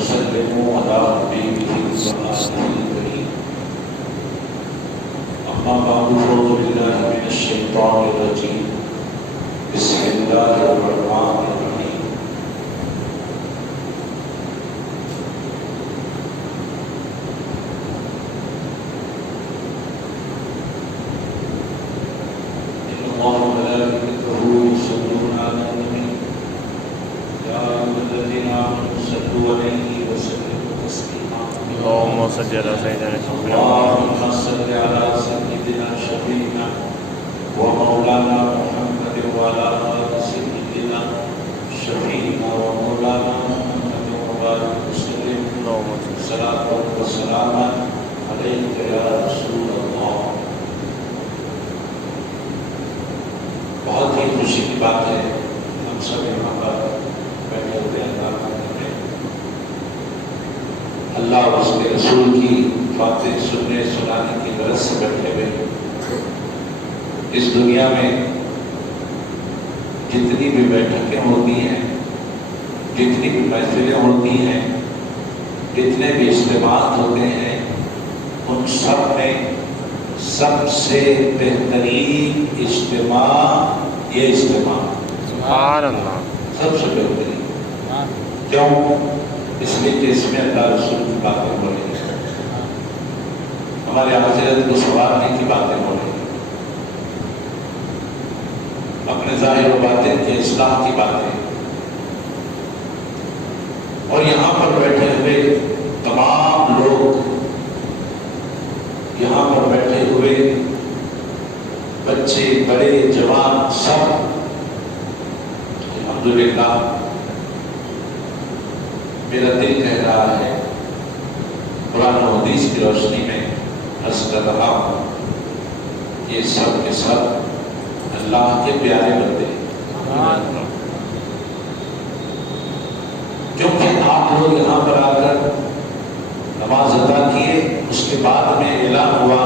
ونسلم على حبيبه وآله الكريم. أما بعد فأعوذ بالله من الشيطان الرجيم. بسم الله الرحمن الرحيم. إن الله وملائكته يصلون على النبي يا أيها الذين آمنوا صلوا عليه وسلموا تسليما. اللهم صل على سيدنا محمد. اللهم صل على سيدنا شفيعنا ومولانا محمد وعلى آل سيدنا شفيعنا ومولانا محمد وبارك وسلم. صلاة وسلام عليك يا رسول اللہ. بہت ہی خوشی کی بات ہے ہم سب یہاں پر بیٹھے ہوئے اللہ اور اس کے رسول کی باتیں سننے سنانے کی غرض سے بیٹھے ہوئے. اس دنیا میں جتنی بھی بیٹھکیں ہوتی ہیں، جتنی بھی محفلیں ہوتی ہیں، جتنے بھی اجتماعات ہوتے ہیں، ان سب میں سب سے بہترین اجتماع یہ اجتماع سبحان اللہ. سب سے بہترین. کیوں؟ اس لیے کہ اس میں اللہ رسول کی باتیں ہو رہی ہیں، ہمارے حضرت کو سنوارنے کی باتیں ہو رہی ہیں، اپنے ظاہر و باطن کے اصلاح کی باتیں. اور یہاں پر بیٹھے ہوئے تمام لوگ، یہاں پر بیٹھے ہوئے بچے بڑے جوان سب الحمدللہ میرا دل کہہ رہا ہے قرآن و حدیث کی روشنی میں عرض کر رہا ہوں یہ سب کے سب اللہ کے پیارے بندے. کیونکہ آپ لوگ یہاں پر آ کر نماز ادا کیے، اس کے بعد میں اعلان ہوا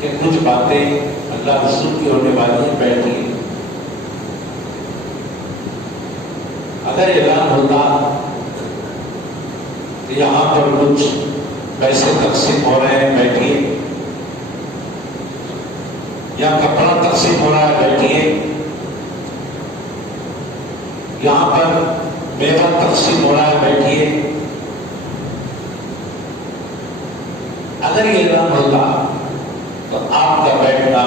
کہ کچھ باتیں اللہ رسول کی ہونے والی ہیں، بیٹھیے. اگر اعلان ہوتا کہ یہاں پر کچھ پیسے تقسیم ہو رہے ہیں، بیٹھیے، یا کپڑا تقسیم ہو رہا ہے، بیٹھیے، یہاں پر میوہ تقسیم ہو رہا ہے، بیٹھیے. اگر یہ اعلان ہوتا تو آپ کا بیٹھنا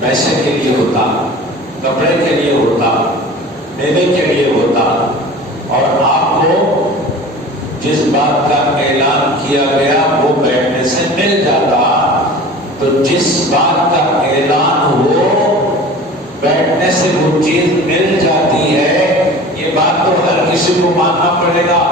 پیسے کے لیے ہوتا، کپڑے کے لیے ہوتا، میوے کے لیے ہوتا، اور آپ کو جس بات کا اعلان کیا گیا وہ بیٹھنے سے مل جاتا. تو جس بات کا اعلان ہو بیٹھنے سے وہ چیز مل جاتی ہے، یہ بات تو ہر کسی کو ماننا پڑے گا.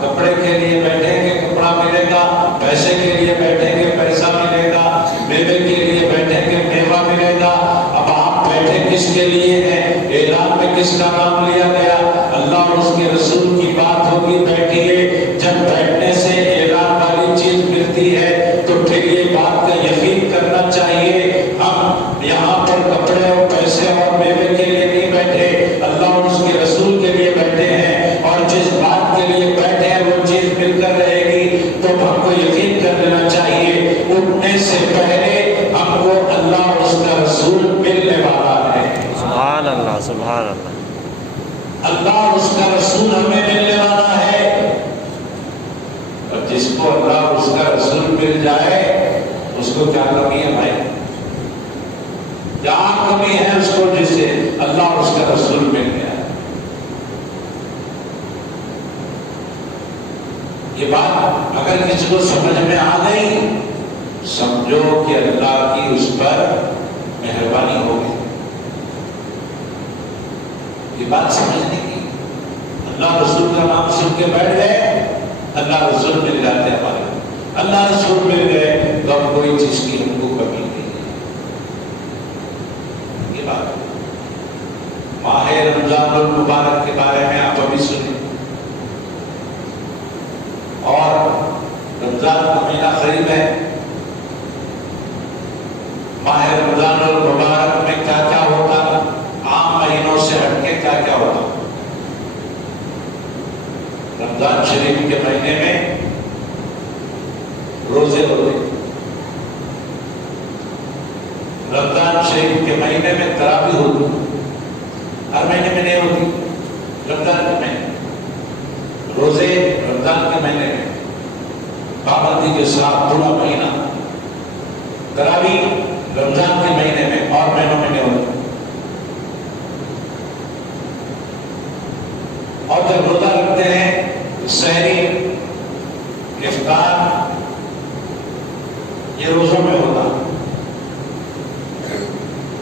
کپڑے کے لیے بیٹھیں گے کپڑا ملے گا، پیسے کے لیے بیٹھیں گے پیسہ ملے گا، میوے کے لیے بیٹھیں گے میوہ ملے گا. اب آپ بیٹھے کس کے لیے ہیں؟ اعلان میں کس کا نام لیا گیا؟ اللہ اور اس کے رسول کی بات ہوگی، بیٹھیے. جب بیٹھنے سے اعلان والی چیز ملتی ہے تو پھر یہ بات کا یقین کرنا چاہیے ہم یہاں پر کپڑے اور پیسے اور میوے کے لیے نہیں بیٹھے، اللہ اور اس کے رسول کے لیے بیٹھے ہیں. اور جس بات کے لیے بیٹھے ہیں وہ چیز مل کر رہے گی تو ہم کو یقین کر لینا چاہیے اٹھنے سے پہلے ہم کو اللہ اور اس کا رسول ملنے والا ہے. سبحان اللہ. سبحان اللہ. اللہ اور اس کا رسول ہمیں ملنے والا ہے. اور جس کو اللہ اور اس کا رسول مل جائے اس کو کیا کمی ہے بھائی؟ جہاں کمی ہے اس کو جسے اللہ اور اس کا رسول مل گیا. یہ بات اگر کسی کو سمجھ میں آ گئی سمجھو کہ اللہ کی اس پر مہربانی ہوگی. یہ بات سمجھنے کی. اللہ رسول کا نام سن کے بیٹھ گئے، اللہ رسول مل جاتے ہیں ہمارے. اللہ رسول مل گئے تو اب کوئی چیز کی ہم کو کمی نہیں ہے. یہ بات ماہ رمضان المبارک کے بارے میں آپ ابھی سنیں، اور رمضان کا مہینہ قریب ہے. ماہ رمضان المبارک میں کیا کیا ہوتا، عام مہینوں سے ہٹ کے کیا کیا ہوتا. رمضان شریف کے رمضان شریف کے مہینے میں تراویح ہوتی، ہر مہینے میں نہیں ہوتی، رمضان کے مہینے روزے رمضان کے مہینے میں پابندی کے ساتھ پورا مہینہ، تراویح رمضان کے مہینے میں اور مہینوں میں نہیں ہوتی۔ اور جب روزہ رکھتے ہیں سحری افطار یہ روزوں میں ہوتا،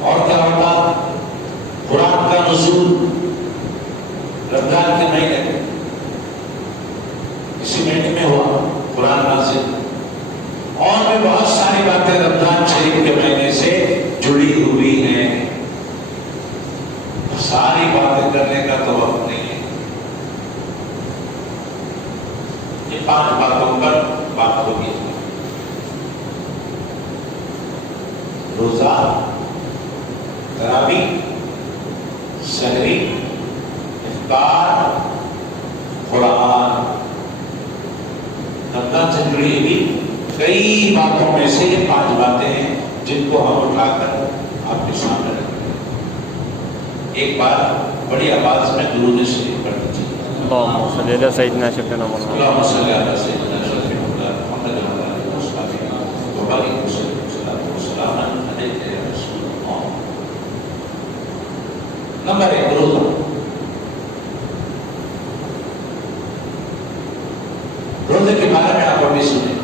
اور کیا ہوتا؟ قرآن کا نزول رمضان کے مہینے میں، اسی مہینے میں ہوا قرآن نازل، اور بھی بہت ساری باتیں رمضان شریف کے مہینے سے جڑی ہوئی ہیں، ساری باتیں کرنے کا تو وقت نہیں ہے۔ یہ 5 باتوں پر بات ہوگی، روزہ، تراویح، سحری، افطار، قرآن، رمضان سے جڑی ہوئی کئی باتوں میں سے یہ 5 باتیں ہیں جن کو ہم اٹھا کر آپ کے سامنے رکھتے ہیں۔ ایک بار بڑی آواز میں درود شریف پڑھ لیجیے۔ اللهم صل على سيدنا شفيعنا محمد اللهم صل على سيدنا شفيعنا محمد وعلى آله وصحبه وبارك وسلم وسلاما عليك يا رسول الله۔ نمبر 1 روزہ۔ روزے کے بارے میں آپ ابھی سنیں،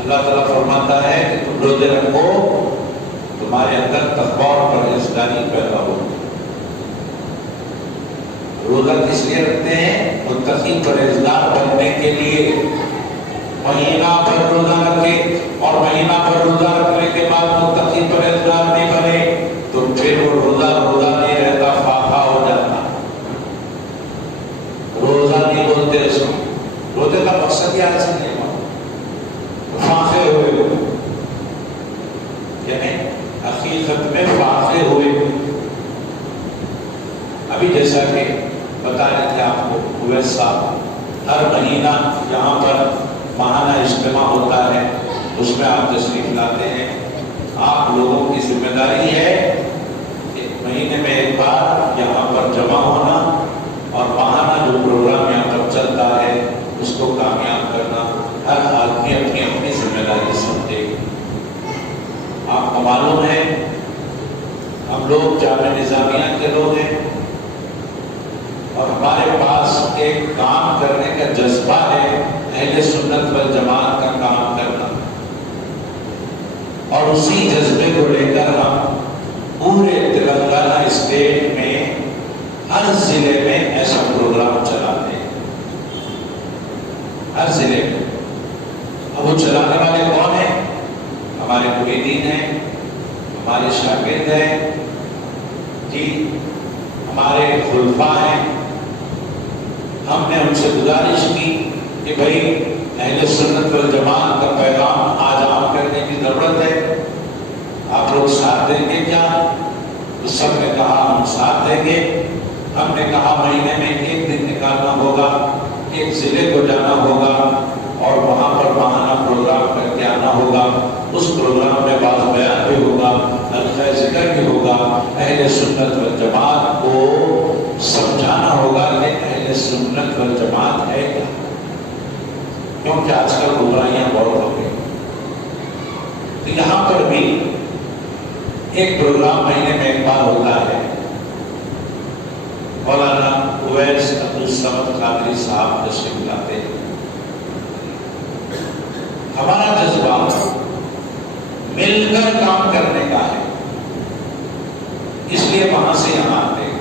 اللہ تعالیٰ فرماتا ہے کہ تم روزے رکھو تمہارے اندر تقویٰ اور پرہیزگاری پیدا ہوگی۔ روزہ کس لیے رکھتے ہیں؟ متقی پرہیزگار بننے کے لیے۔ مہینہ بھر روزہ رکھے اور مہینہ بھر روزہ رکھنے کے بعد متقی پرہیزگار نہیں بنے تو پھر وہ روزہ نہیں رہتا، فاقہ ہو جاتا۔ روزہ نہیں بولتے اس کو، روزے کا مقصد ہی حاصل نہیں ہوا، فاقے ہوئے، یعنی حقیقت میں فاقے ہوئے۔ ابھی جیسا کہ بتا رہے تھے آپ کو اویس صاحب، ہر مہینہ یہاں پر ماہانہ اجتماع ہوتا ہے، اس میں آپ تشریف لاتے ہیں۔ آپ لوگوں کی ذمہ داری ہے کہ مہینے میں ایک بار یہاں پر جمع ہونا اور ماہانہ جو پروگرام یہاں پر چلتا ہے اس کو کامیاب کرنا۔ ہر آدمی اپنی اپنی ذمہ داری سمجھے۔ آپ کو معلوم ہے ہم لوگ جامعہ نظامیہ کے لوگ ہیں اور ہمارے پاس ایک کام کرنے کا جذبہ ہے، اہل سنت والجماعت کا کام کرنا، اور اسی جذبے کو لے کر ہم پورے تلنگانہ اسٹیٹ میں ہر ضلع میں ایسا پروگرام چلاتے ہیں، ہر ضلع میں۔ اب وہ چلانے والے کون ہیں؟ ہمارے مریدین ہیں، ہمارے شاگرد ہیں، جی ہمارے خلفاء ہیں۔ ہم نے ان سے گزارش کی کہ بھائی اہل سنت والجماعت کا پیغام آج عام کرنے کی ضرورت ہے، آپ لوگ ساتھ دیں گے کیا؟ تو سب نے کہا ہم ساتھ دیں گے۔ ہم نے کہا مہینے میں 1 دن نکالنا ہوگا، ایک ضلع کو جانا ہوگا اور وہاں پر ماہانہ پروگرام کر کے آنا ہوگا۔ اس پروگرام میں بعض بیان بھی ہوگا، حلقہ ذکر بھی ہوگا، اہل سنت والجماعت کو سمجھانا ہوگا کہ اہل سنت والجماعت ہے کیا، کیونکہ آج کل گمراہیاں بہت ہو گئی۔ تو یہاں پر بھی ایک پروگرام مہینے میں ایک بار ہوتا ہے۔ مولانا اویس عبدالصمد قادری صاحب تشریف لاتے ہیں۔ ہمارا جذبہ مل کر کام کرنے کا ہے، اس لیے وہاں سے یہاں آتے ہیں۔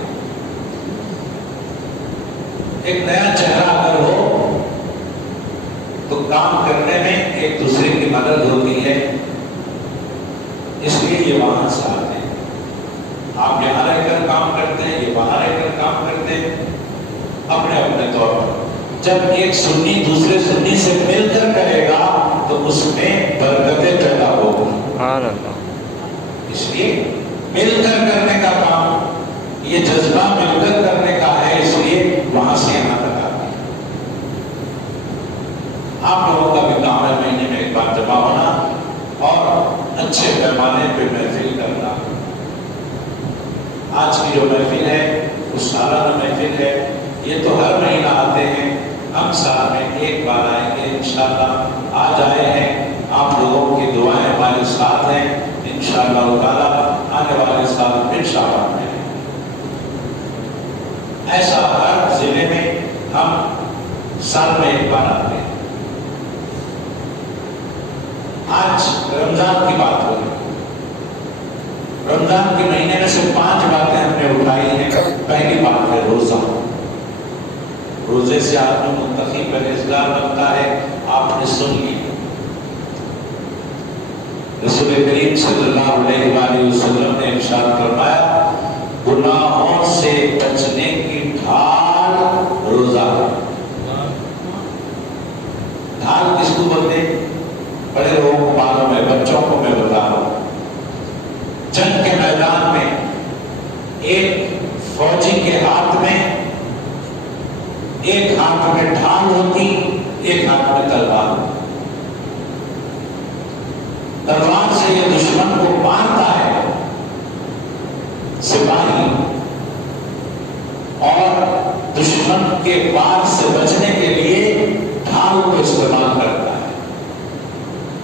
ایک نیا چہرہ اگر ہو تو کام کرنے میں ایک دوسرے کی مدد ہوتی ہے، اس لیے یہ وہاں سے آتے ہیں۔ آپ یہاں رہ کر کام کرتے ہیں، یہ وہاں رہ کر کام کرتے ہیں، اپنے اپنے طور پر۔ جب ایک سنی دوسرے سنی سے مل کر کرے گا تو اس میں برکتیں پیدا ہوگی۔ اس لیے مل کر کرنے کا کام، یہ جذبہ مل کر کرنے کا ہے، اس لیے وہاں سے یہاں تک آتا ہے۔ آپ لوگوں کا بھی کام ہے مہینے میں ایک بار جمع ہونا اور اچھے پیمانے پہ محفل آج کی جو محفل ہے وہ سالانہ محفل ہے. یہ تو ہر مہینہ آتے ہیں، ہم سال میں ایک بار آئیں گے انشاءاللہ. آج آئے ہیں، آپ لوگوں کی دعائیں ہمارے ساتھ ہیں انشاءاللہ تعالیٰ. آنے والے سال پھر شعبان میں ایسا ہر ضلع میں ہم سال میں ایک بار آتے ہیں. آج رمضان کی بات ہو رہی. رمضان کے مہینے میں سے 5 باتیں ہم نے اٹھائی ہیں. پہلی بات ہے روزہ. روزے سے آدمی متقی پرہیزگار بنتا ہے. آپ نے سن لی، رسول کریم صلی اللہ علیہ وآلہ وسلم نے ارشاد فرمایا گناہوں سے بچنے کی ڈھال روزہ. ڈھال کس کو بولتے ہیں؟ بڑے لوگوں کو معلوم ہے، بچوں کو میں بتا رہا ہوں. جنگ کے میدان میں ایک فوجی کے ہاتھ میں ایک ہاتھ میں ڈھال ہوتی، ایک ہاتھ میں تلوار. تلوار سے یہ دشمن کو مارتا ہے سپاہی، اور دشمن کے وار سے بچنے کے لیے ڈھال کو استعمال کرتا ہے.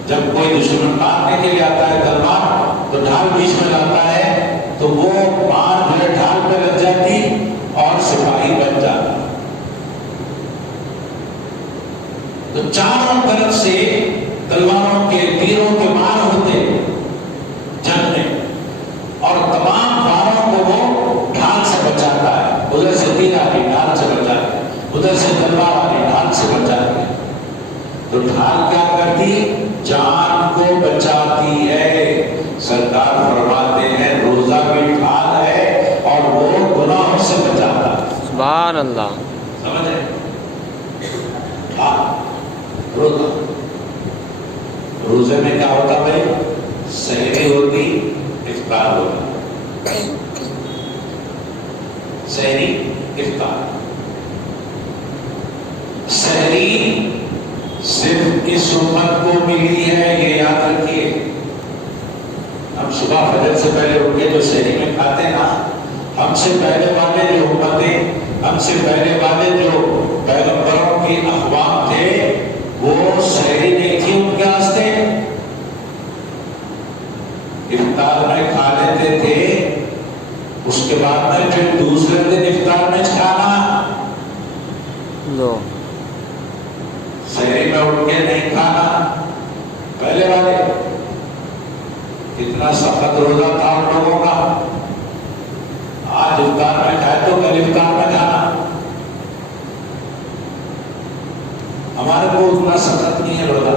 جب کوئی دشمن مارنے کے لیے آتا ہے تلوار تو ڈھال بیچ میں لاتا ہے تو وہ مار جو ڈھال پہ لگ جاتی اور سپاہی بن جاتا. تو چاروں طرف سے تلواروں کے تیروں کے وار ہوتے جنگ میں، اور تمام واروں کو وہ ڈھال سے بچاتا ہے. ادھر سے تیر آتی ڈھال سے بچاتے، ادھر سے تلوار آتی ڈھال سے بچاتے. تو ڈھال کیا کرتی؟ جان کو بچاتی ہے. سرکار فرماتے ہیں روزہ بھی ڈھال ہے اور وہ گناہوں سے بچاتا ہے. سبحان اللہ. سمجھے؟ روزہ، روزے میں کیا ہوتا بھائی؟ سحری ہوتی، افطار ہوتا. سحری افطار. سحری صرف اس امت کو ملی ہے، یہ یاد رکھیے. ہم صبح فجر سے پہلے اٹھ کے جو سحری میں کھاتے ہیں نا، ہم سے پہلے والے جو امتیں، ہم سے پہلے والے جو پیغمبروں کے اقوام تھے، وہ سحری نہیں تھی ان کے واسطے. افطار میں کھا لیتے تھے، اس کے بعد میں پھر دوسرے دن افطار میں کھانا. سحری میں اٹھ کے نہیں کھانا. پہلے والے اتنا سخت روزہ تھا ان لوگوں کا. آج افطار میں کھائے تو کل افطار میں کھانا. ہمارے کو اتنا سخت نہیں ہے روزہ.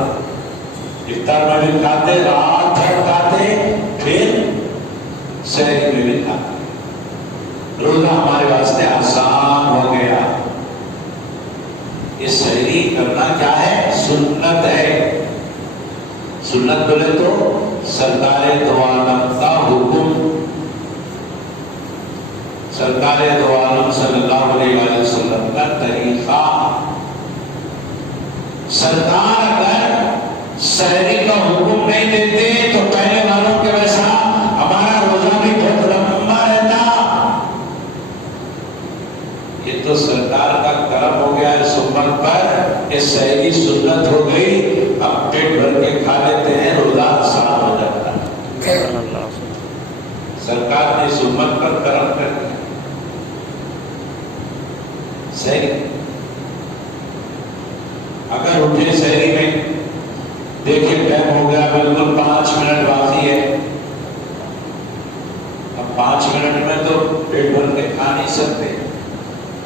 افطار میں بھی کھاتے، رات بھر کھاتے، پھر سحری میں بھی کھاتے. روزہ ہمارے واسطے آسان ہو گیا. یہ سحری کرنا کیا ہے؟ سنت ہے. سنت بولے تو سرکار دو عالم کا حکم. سرکار دو عالم صلی اللہ علیہ وسلم کا طریقہ. سرکار اگر سحری کا حکم نہیں دیتے تو پہلے والوں کے ویسا ہمارا روزہ بھی بہت لمبا رہتا. یہ تو سرکار کا کرم ہو گیا اس امت پر، اس سحری سنت ہو گئی. اب پیٹ بھر کے کھا لیتے ہیں، روزہ آسان ہو جاتا ہے. سرکار نے اس امت پر کرم کر دیا. سحری اگر اٹھے سحری میں دیکھیں ٹائم ہو گیا بالکل 5 منٹ باقی ہے. اب 5 منٹ میں تو پیٹ بھر کے کھا نہیں سکتے.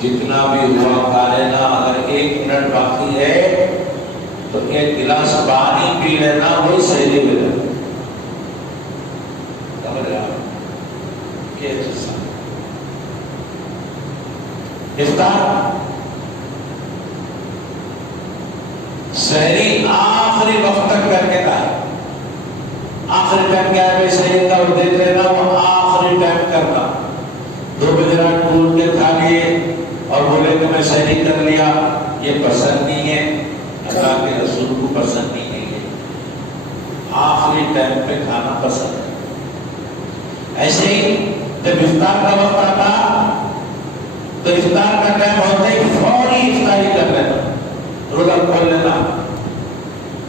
جتنا بھی ہوا کھا لینا. اگر 1 منٹ باقی ہے تو 1 گلاس پانی پی لینا، وہی سحری ہو جاتا. سمجھ رہا افطار سحری آخری وقت تک کر کے تھا. آخری ٹائم کیا ہے؟ سحری کا دیکھ لینا، وہ آخری ٹائم کرنا. 2 بجے رات ٹول کے کھا لیے اور بولے کہ میں سحری کر لیا. یہ پسند نہیں ہے، اللہ کے رسول کو پسند نہیں ہے. آخری ٹائم پہ کھانا پسند ہے. ایسے ہی جب افطار کا وقت آتا تو افطار کا ٹائم ہوتا ہے فوری افطاری کر لینا، روزہ کھول لینا۔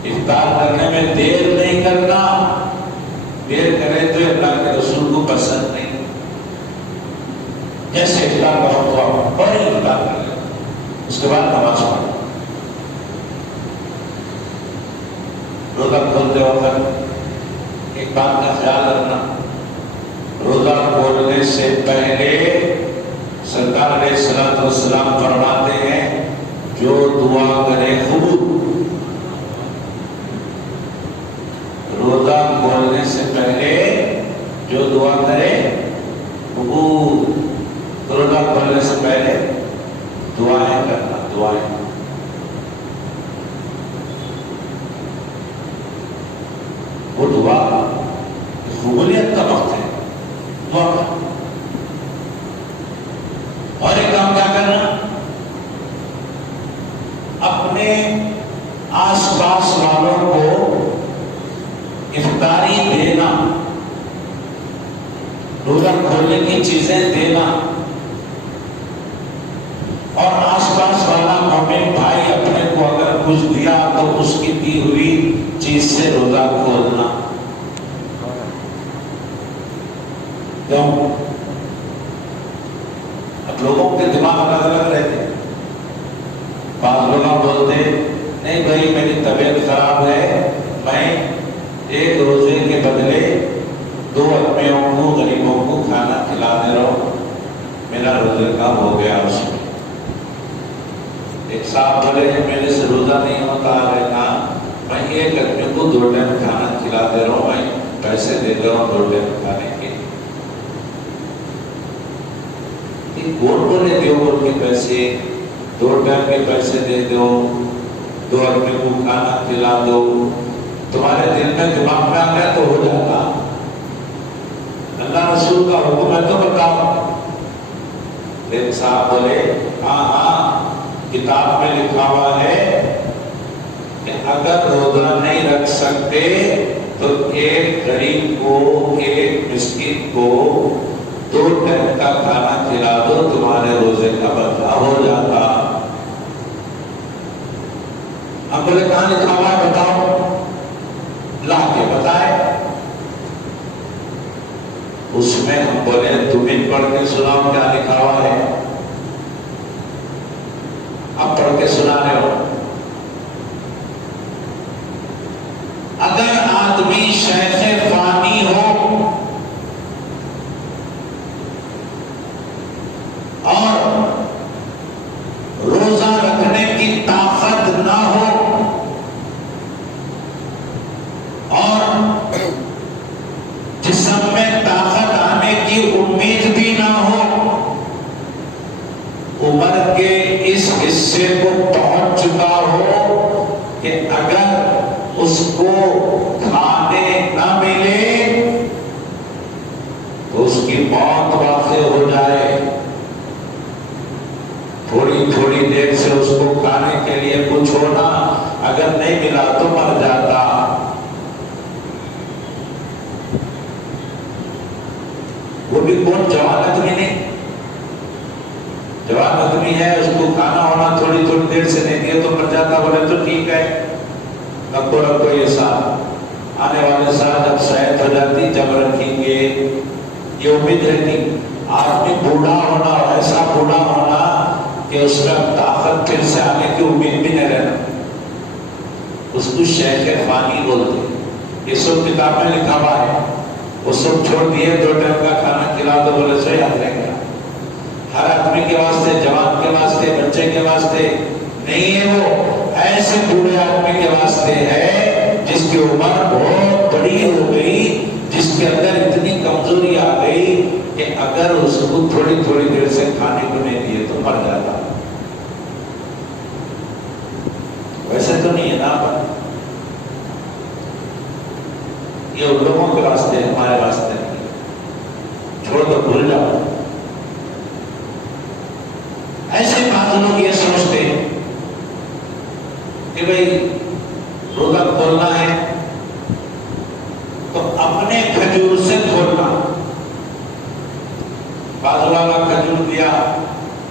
افطار کرنے میں دیر نہیں کرنا، دیر کرے تو اللہ کے رسول کو پسند نہیں۔ جیسے افطار کا وقت ہوا فوری افطار کر لینا، اس کے بعد نماز پڑھنا۔ روزہ کھولتے وقت ایک بات کا خیال رکھنا، روزہ کھولنے سے پہلے سرکار علیہ الصلوۃ والسلام فرماتے ہیں جو دعا کرے قبول۔ روزہ کھولنے سے پہلے جو دعا کرے قبول۔ روزہ کھولنے سے پہلے دعائیں کرنا، دعائیں۔ وہ دعا قبولیت کا وقت ہے، دعا کرنا۔ اور ایک کام کیا کرنا، اپنے آس پاس والوں کو افطاری دینا، روزہ کھولنے کی چیزیں دینا، اور آس پاس والا مومن بھائی اپنے کو اگر کچھ دیا تو اس کی دی ہوئی چیز سے روزہ کھولنا۔ کیوں؟ اب لوگوں کے دماغ الگ الگ رہتے، بعض لوگ بولتے نہیں بھائی میری طبیعت خراب ہے، میں ایک روزے کے بدلے 2 آدمیوں کو غریبوں کو کھانا کھلا دے رہا ہوں، میرا روزے کا ہو گیا۔ اس میں ایک صاحب بولے میرے سے روزہ نہیں ہوتا ہے، کہا میں ایک آدمی کو 2 ٹائم کھانا کھلا دے رہا ہوں، میں پیسے دے دے رہا ہوں 2 ٹائم کھانے کے۔ کون بولے دیو کے پیسے 2 ٹائم کے پیسے دے دو، 2 آدمی کو کھانا کھلا دو، تمہارے دل میں دماغ میں آ گیا تو ہو جاتا۔ اللہ رسول کا حکم ہے تو بتاؤ۔ ایک صاحب بولے ہاں کتاب میں لکھا ہوا ہے کہ اگر روزہ نہیں رکھ سکتے تو ایک غریب کو، ایک مسکین کو 2 ٹائم کا کھانا کھلا دو، تمہارے روزے کا بدلہ ہو جاتا۔ ہم بولے کہاں لکھا ہوا ہے بتاؤ، لا کے بتائے۔ اس میں ہم بولے تم ہی پڑھ کے سناؤ کیا لکھا ہوا ہے۔ آپ پڑھ کے سنا رہے ہو۔ اگر آدمی شیخ فانی ہو اور روزہ رکھنے کی طاقت نہ ہو اور جسم میں طاقت آنے کی امید بھی نہ ہو، عمر کے اس حصے کو پہنچ چکا ہو کہ اگر اس کو کھانے نہ ملے تو اس کی موت واقع ہو جائے، تھوڑی تھوڑی دیر سے اس کو کھانے کے لیے کچھ ہونا، اگر نہیں ملا تو مر جاتا۔ وہ بھی کون جوان آدمی نہیں، جوان آدمی ہے اس کو کھانا ہونا تھوڑی تھوڑی دیر سے نہیں دیا تو مر جاتا، بولے تو ٹھیک ہے اب کو رکھو یہ ساتھ، آنے والے سال جب صحت ہو جاتی جب رکھیں گے، یہ امید رہتی۔ آدمی بوڑھا ہونا، ایسا بوڑھا ہونا کہ اس میں طاقت پھر سے آنے کی امید بھی نہیں رہنا، اس کو شیخ فانی بولتے۔ یہ سب کتاب میں لکھا ہوا ہے، وہ سب چھوڑ دیے 2 ٹائم کا کھانا کھلا تو بولے سو یاد رہ گیا۔ ہر آدمی کے واسطے، جوان کے واسطے، بچے کے واسطے نہیں ہے، وہ ایسے بوڑھے آدمی کے واسطے ہے جس کی عمر بہت بڑی ہو گئی، جس کے اندر اتنی کمزوری آ گئی کہ اگر اس کو تھوڑی تھوڑی دیر سے کھانے کو نہیں دیے تو مر جاتا۔ ویسے تو نہیں ہے نا، یہ ان لوگوں کے واسطے، ہمارے واسطے نہیں، چھوڑ دو، بھول جاؤ۔ ایسے بعض لوگ یہ سوچتے ہیں کہ بھئی روزہ کھولنا ہے تو اپنے کھجور سے کھولنا،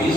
20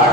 8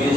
20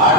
8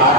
8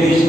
20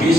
20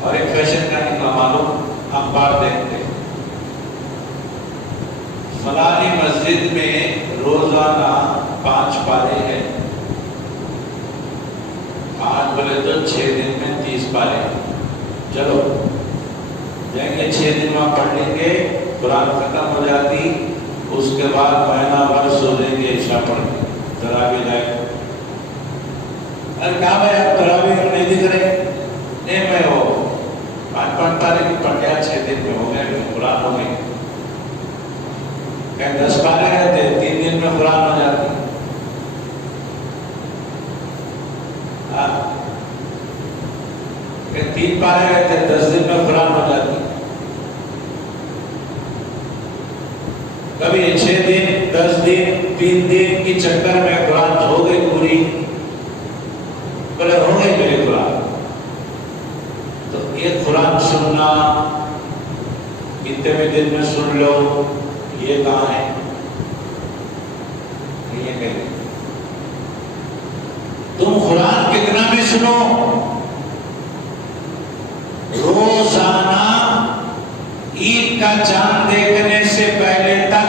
اور ایک فیشن کا نکلا معلوم، اخبار دیکھتے فلانی مسجد میں روزانہ 5 پارے ہیں، 5 بولے تو 6 دن میں 30 پارے، چلو جائیں گے 6 دن میں پڑھ لیں گے، قرآن ختم ہو جاتی، اس کے بعد مہینہ بھر سو لیں گے عشاء پڑھ کے، تراویح جائے گا۔ ارے کہا بھائی آپ تراویح نہیں دکھ رہے؟ نہیں میں ہو 5 پارے کی پڑھ گیا، 6 دن میں ہو گئے، قرآن ہو گئی، کہیں 10 پارے گئے تھے 3 دن میں قرآن ہو جاتی، 3 پارے گئے تھے 10 دن میں قرآن ہو جاتی، کبھی 6 دن 10 دن 3 دن کی چکر میں قرآن ہو گئی پوری، بولے ہو گئی میری قرآن۔ تو یہ قرآن سننا کتنے بھی دن میں سن لو، یہ کہاں ہے؟ یہ کہیں تم قرآن کتنا بھی سنو، روزانہ عید کا چاند دیکھنے سے پہلے تک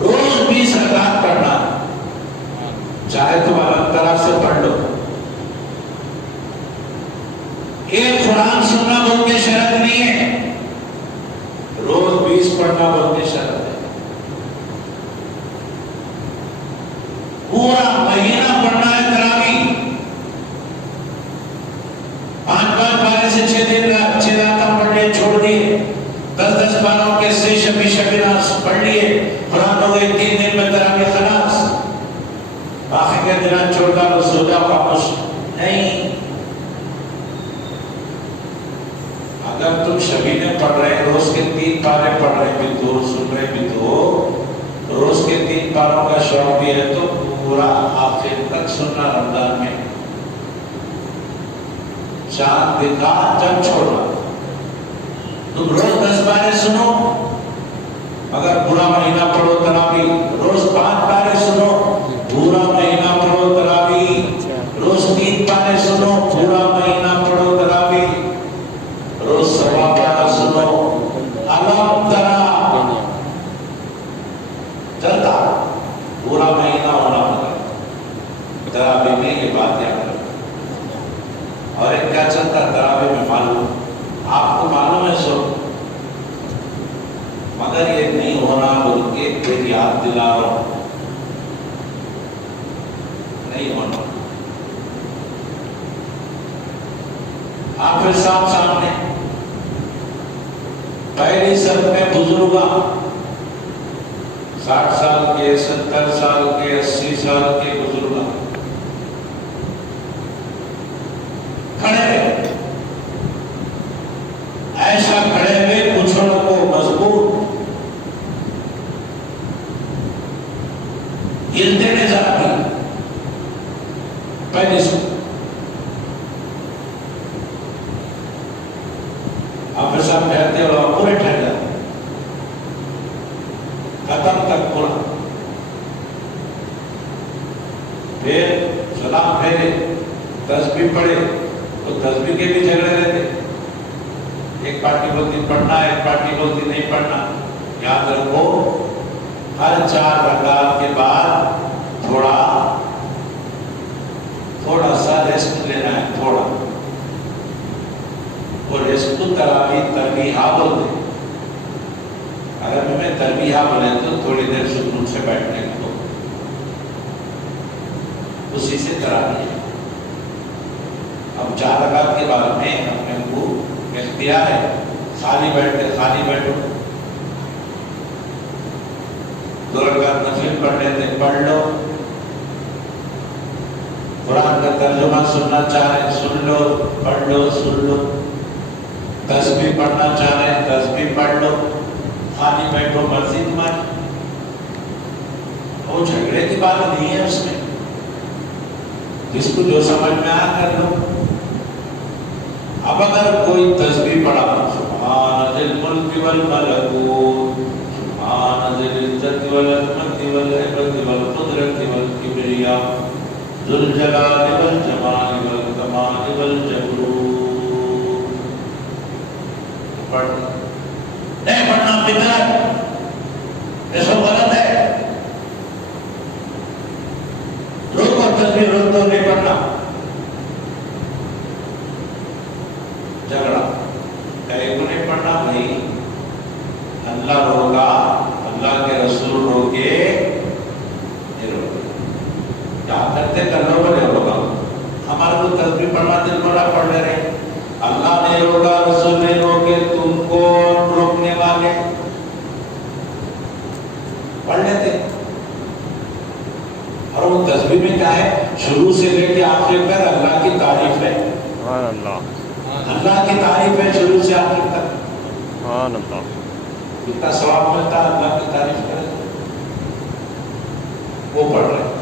روز 20 رکعت پڑھنا، چاہے تم الگ طرح سے پڑھ لو۔ ایک قرآن سننا بہت کی شرط نہیں ہے، روز 20 پڑھنا بہت کی شرط ہے، پورا مہینہ پڑھنا ہے تراویح، 5 پارے سے 6 دن کا 6 راتیں پڑھ لیے چھوڑ دیے، 10 پاروں کے سے شبی ناس پڑھ لیے، قرآن ہو گئے 3 دن میں تراویح خلاص، باقی کے دن چھوڑ کر سو جاؤ واپس نہیں۔ اگر تم شبینے پڑھ رہے روز کے 3 پارے پڑھ رہے بھی تو سن رہے بھی تو روز کے 3 پاروں کا شوق بھی ہے تو پورا آخر تک سننا رمضان میں، چاند دکھا جب چھوڑنا، تم روز 10 پارے سنو، اگر پورا مہینہ پڑھو تراویح، روز 5 پارے سنو، پورا مہینہ پڑھو تراویح، روز 3 پارے سنو، پورا مہینہ پڑھو تراویح، روز 1.25 پارہ سنو، الگ طرح چلتا پورا مہینہ ہونا ہوگا تراویح میں، یہ بات یاد رکھو۔ اور ایک کیا چلتا تراویح میں معلوم، آپ کو معلوم ہے سو، مگر یہ نہیں ہونا بول کے تیری یاد دلا رہا ہوں، نہیں ہونا۔ آپ پھر سامنے پہلی صف میں بزرگاں 60 سال کے 70 سال کے 80 سال کے بزرگاں کھڑے، ایسا کھڑے ہوئے پچھڑوں کو مضبوط ہلتے نظر آتی، پہلی صف آپ سب کہتے ہو پورے ٹھہر جاتے، ختم تک پورا، پھر سلام پھیرے، تسبیح پڑھے، تو تسبیح کے بھی جھگڑے رہتے، ایک پارٹی بولتی پڑھنا، ایک پارٹی بولتی نہیں پڑھنا۔ یاد رکھو ہر 4 رکعت کے بعد تھوڑا سا ریسٹ لینا ہے، تھوڑا، اور ریسٹ کو تربیحہ بولتے ہیں، عربی میں تربیحہ بولے تو تھوڑی دیر سکون سے بیٹھنے کو، اسی سے تراویح ہے۔ اب 4 رکعت کے بعد میں اپنے کو اختیار ہے، خالی بیٹھو، 2 رکعت نفل پڑھ لیتے پڑھ لو، قرآن کا ترجمہ سننا چاہ رہے سن لو، پڑھ لو، سن لو، تسبیح پڑھنا چاہ رہے تسبیح پڑھ لو، خالی بیٹھو، مرضی تمہاری، وہ جھگڑے کی بات نہیں ہے اس میں، جس کو جو سمجھ میں آ کر لو۔ اب اگر کوئی تسبیح پڑھا سبحان ذی الملک والملکوت، سبحان ذی العزت والعظمت والہیبت والقدرت والکبریاء، ذو الجلال والجمال والکمال والجبروت. پڑھ نہیں پڑھنا بدعت، یہ سب غلط ہے. روک اور تصویر روک دو، نہیں پڑھنا. جھگڑا ایک کو نہیں پڑھنا بھائی، اللہ روکا، اللہ کے رسول روکے، نہیں روکے. کیا کرتے کر لو بولے روکا. ہمارے کو تصویر پڑھنا دل بڑا پڑھ لے رہے. اللہ نے روکا، رسول نے روکے، تم کو روکنے والے پڑھ لیتے. اور وہ تصویر میں کیا ہے؟ شروع سے لے کے آخر تک اللہ کی تعریف ہے. سبحان اللہ، اللہ کی تعریف ہے شروع سے آخر تک. سبحان اللہ. کتنا ثواب ملتا ہے اللہ کی تعریف کرے. وہ پڑھ رہے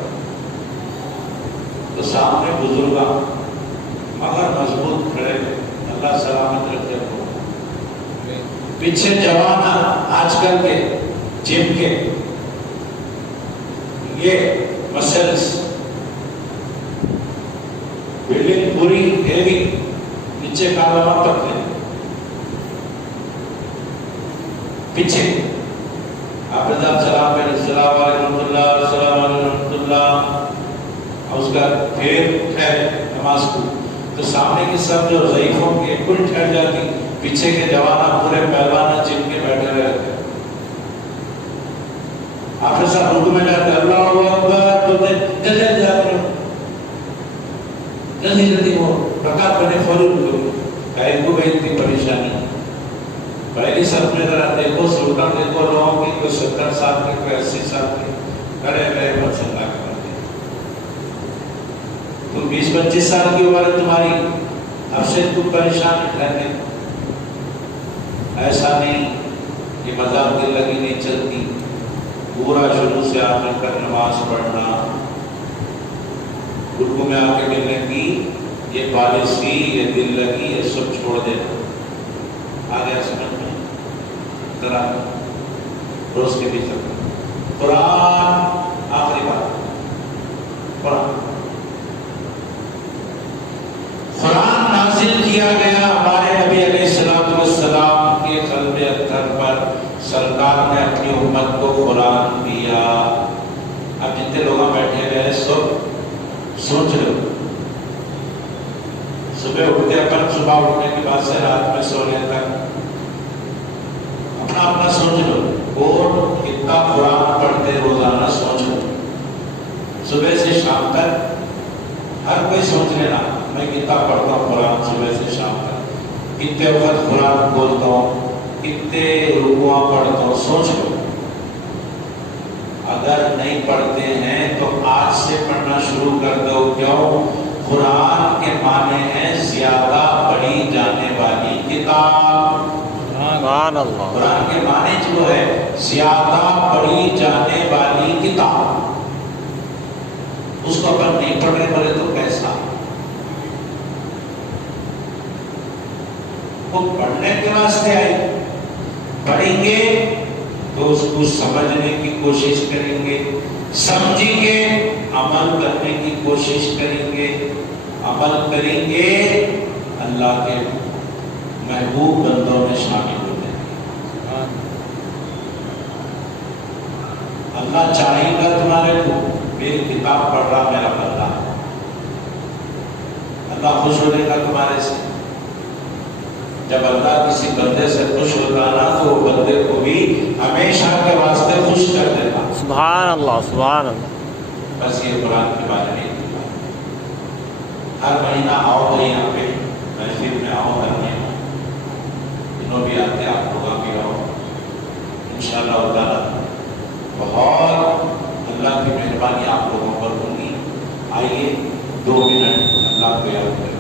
تو سامنے بزرگاں مگر مضبوط کھڑے، اللہ سلامت رکھے. پیچھے جوان آج کل کے جم کے یہ مسلس بلڈنگ پوری ہیوی، نیچے کالما پتلے، پیچھے آپ السلام علیکم اللہ، السلام علیکم اللہ، اور اس کا پھر ٹھہرے نماز کو تو سامنے کی سب جو ضعیفوں کی کل ٹھہر جاتی، پیچھے کے جوانہ پورے پہلوانا جم کے بیٹھے ہوئے رہتے. آپ ایسا رکوع میں جاتے اللہ اکبر بولتے جلدی جاتے ہو، جلدی جلدی ہو رکعت پڑھنے فوری رکو. کہیں کو گئی تھی پریشانی. پہلی سب میں ذرا دیکھو سلطان دیکھو لوگوں کی، کوئی 70 سال کے، کوئی 80 سال کے، کڑے رہے بس اللہ کے بندے. تم 20-25 سال کی عمر ہے تمہاری، اب سے تم پریشان رہتے. ایسا نہیں، یہ مذہب دل لگی نہیں چلتی. پورا شروع سے آخر تک نماز پڑھنا، رکوع میں آ کے ملنے کی یہ پالیسی، یہ دل لگی، یہ سب چھوڑ دینا. آگے سمجھ میں ذرا روز کے بھی تک قرآن. آخری بات قرآن. قرآن نازل کیا گیا ہمارے نبی علیہ السلام کے قلب اطہر پر. سرکار نے اپنی امت کو قرآن دیا. اب جتنے لوگ بیٹھے ہوئے سب سوچ لو، صبح اٹھتے اپن صبح اٹھنے کے بعد سے رات میں سونے تک اپنا اپنا سوچ لو. اور کتنا قرآن پڑھتے روزانہ سوچ لو. صبح سے شام تک ہر کوئی سوچ لینا میں کتنا پڑھتا ہوں قرآن صبح سے شام تک، کتنے وقت قرآن بولتا ہوں، کتنے رکوع پڑھتا ہوں. سوچ لو. اگر نہیں پڑھتے ہیں تو آج سے پڑھنا شروع کر دو. کیوں؟ قرآن کے معنی ہے زیادہ پڑھی جانے والی کتاب. سبحان اللہ. قرآن کے معنی جو ہے زیادہ پڑھی جانے والی کتاب. اس کو اپن نہیں پڑھنے والے تو کیسا؟ وہ پڑھنے کے واسطے آئی. پڑھیں گے تو اس کو سمجھنے کی کوشش کریں گے، سمجھیں گے عمل کرنے کی کوشش کریں گے، عمل کریں گے اللہ کے محبوب بندوں میں شامل ہو جائیں گے. اللہ چاہے گا تمہارے کو میری کتاب پڑھ رہا میرا بندہ، اللہ خوش ہونے کا تمہارے سے. جب اللہ کسی بندے سے خوش ہوتا نا تو وہ بندے کو بھی ہمیشہ کے واسطے خوش کر دیتا. سبحان اللہ، سبحان اللہ. بس یہ قرآن کے بارے میں ہر مہینہ آؤ تو یہاں پہ محفل میں آؤ، ہر مہینہ انہوں بھی آتے، آپ لوگ بھی آؤ انشاءاللہ تعالیٰ. بہت اللہ کی مہربانی آپ لوگوں پر ہوگی. آئیے 2 منٹ اللہ کو یاد کریں.